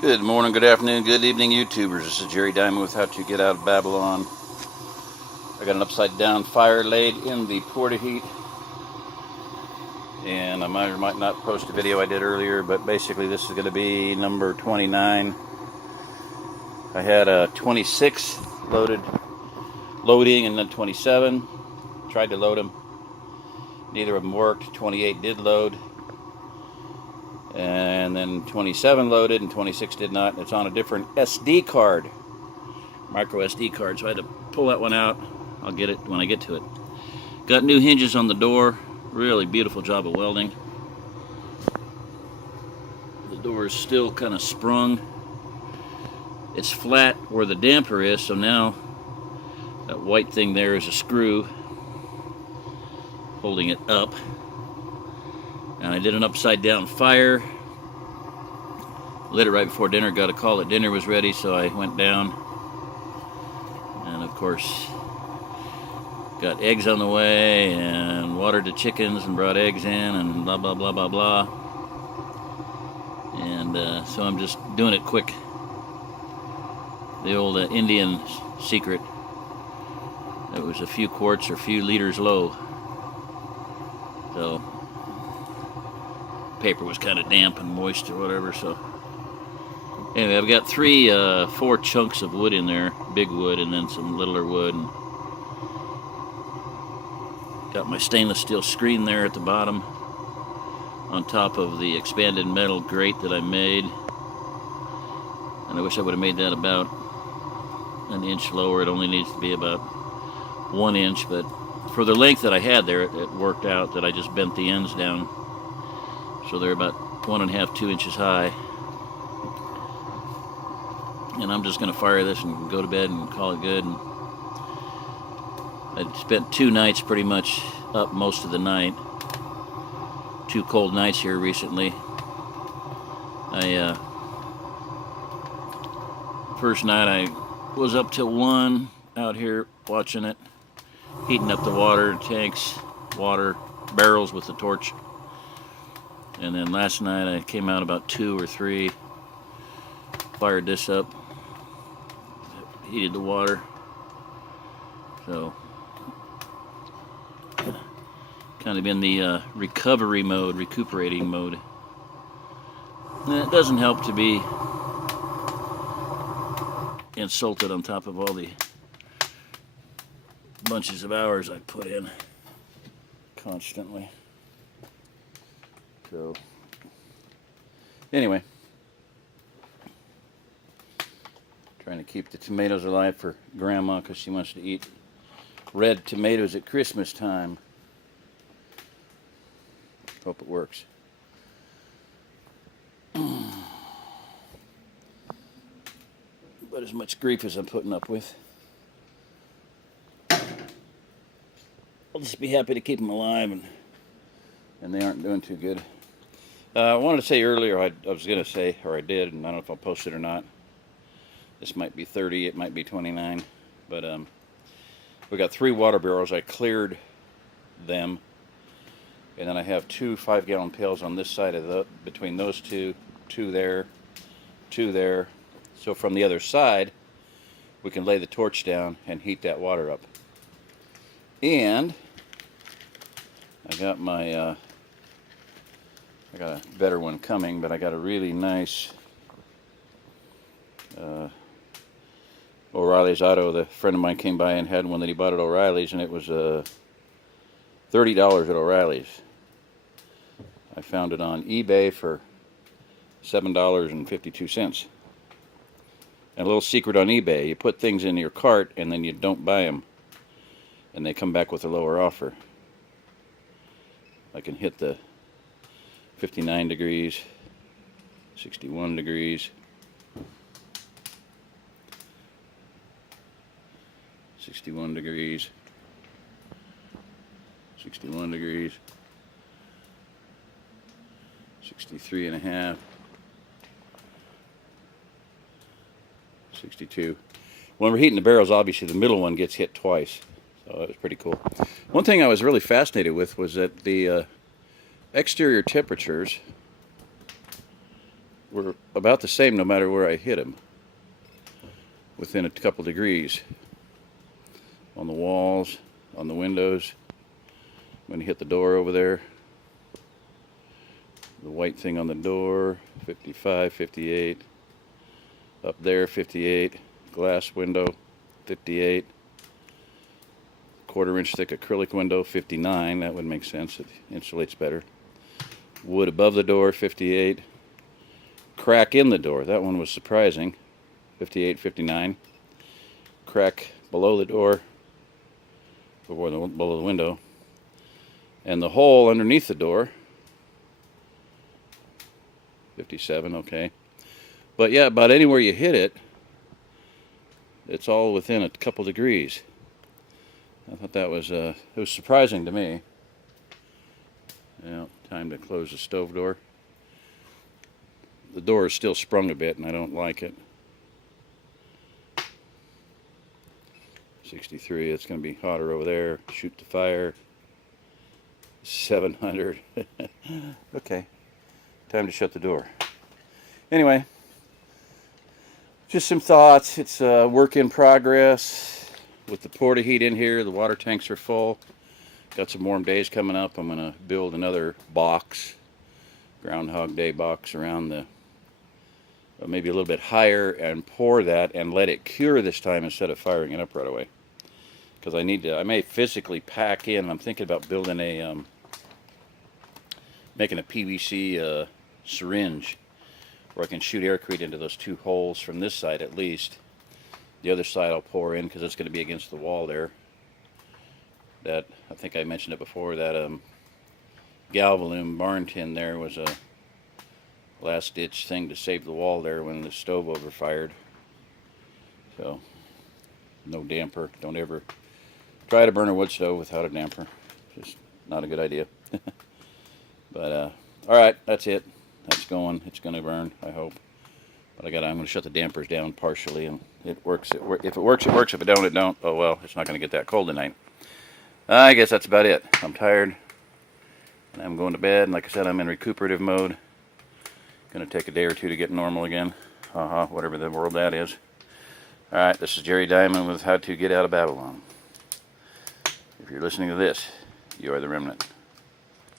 Good morning, good afternoon, good evening, YouTubers. This is Jerry Diamond with How to Get Out of Babylon. I got an upside down fire laid in the porta heat, and I might or might not post a video I did earlier, but basically this is going to be number 29. I had a 26 loading and then 27. Tried to load them. Neither of them worked. 28 did load. And then 27 loaded and 26 did not. It's on a different SD card, micro SD card, so I had to pull that one out. I'll get it when I get to it. Got new hinges on the door. Really beautiful job of welding. The door is still kind of sprung. It's flat where the damper is, so now that white thing there is a screw holding it up. And I did an upside down fire. Lit it right before dinner. Got a call that dinner was ready, so I went down. And of course, got eggs on the way and watered the chickens and brought eggs in and blah, blah, blah, blah, blah. And so I'm just doing it quick. The old Indian secret. It was a few quarts or a few liters low. So paper was kind of damp and moist or whatever, so anyway, I've got four chunks of wood in there, big wood and then some littler wood, and got my stainless steel screen there at the bottom on top of the expanded metal grate that I made. And I wish I would have made that about an inch lower. It only needs to be about 1 inch, but for the length that I had there, it worked out that I just bent the ends down. So they're about 1.5, 2 inches high. And I'm just going to fire this and go to bed and call it good. And I spent 2 nights pretty much up most of the night. 2 cold nights here recently. First night I was up till 1 out here watching it, heating up the water tanks, water barrels with the torch. And then last night I came out about 2 or 3, fired this up, heated the water. So kind of in the recovery mode, recuperating mode. And it doesn't help to be insulted on top of all the bunches of hours I put in constantly. So, anyway, trying to keep the tomatoes alive for Grandma because she wants to eat red tomatoes at Christmas time. Hope it works. But as much grief as I'm putting up with, I'll just be happy to keep them alive, and they aren't doing too good. I wanted to say earlier, I was going to say, or I did, and I don't know if I'll post it or not. This might be 30, it might be 29, but we got 3 water barrels. I cleared them, and then I have 2 5-gallon pails on this side of between those 2 there, 2 there. So from the other side, we can lay the torch down and heat that water up. And I got my I got a better one coming, but I got a really nice O'Reilly's Auto. The friend of mine came by and had one that he bought at O'Reilly's, and it was $30 at O'Reilly's. I found it on eBay for $7.52. And a little secret on eBay, you put things in your cart and then you don't buy them, and they come back with a lower offer. I can hit the 59 degrees, 61 degrees, 61 degrees, 61 degrees, 63.5, 62. When we're heating the barrels, obviously the middle one gets hit twice, so that was pretty cool. One thing I was really fascinated with was that the exterior temperatures were about the same no matter where I hit them, within a couple degrees. On the walls, on the windows, when you hit the door over there, the white thing on the door, 55, 58, up there 58, glass window 58, quarter-inch thick acrylic window 59, that would make sense, it insulates better. Wood above the door 58, crack in the door, that one was surprising, 58, 59, crack below the door, below the window, and the hole underneath the door 57, okay. But yeah, about anywhere you hit it, it's all within a couple degrees. I thought that was it was surprising to me. Yeah, time to close the stove door. The door is still sprung a bit, and I don't like it. 63. It's going to be hotter over there. Shoot the fire. 700. Okay. Time to shut the door. Anyway, just some thoughts. It's a work in progress. With the porta heat in here, the water tanks are full. Got some warm days coming up. I'm going to build another box, Groundhog Day box, around the, maybe a little bit higher, and pour that and let it cure this time instead of firing it up right away. Because I may physically pack in. I'm thinking about building a, making a PVC syringe where I can shoot aircrete into those two holes from this side at least. The other side I'll pour in because it's going to be against the wall there. That, I think I mentioned it before, that Galvalume barn tin there was a last ditch thing to save the wall there when the stove overfired. So, no damper. Don't ever try to burn a wood stove without a damper. Just not a good idea. But, alright, that's it. That's going. It's going to burn, I hope. But I'm going to shut the dampers down partially, and it works. If it works, it works. If it don't, it don't. Oh well, it's not going to get that cold tonight. I guess that's about it. I'm tired, and I'm going to bed. And like I said, I'm in recuperative mode. Going to take a day or two to get normal again. Whatever the world that is. Alright, this is Jerry Diamond with How to Get Out of Babylon. If you're listening to this, you are the remnant.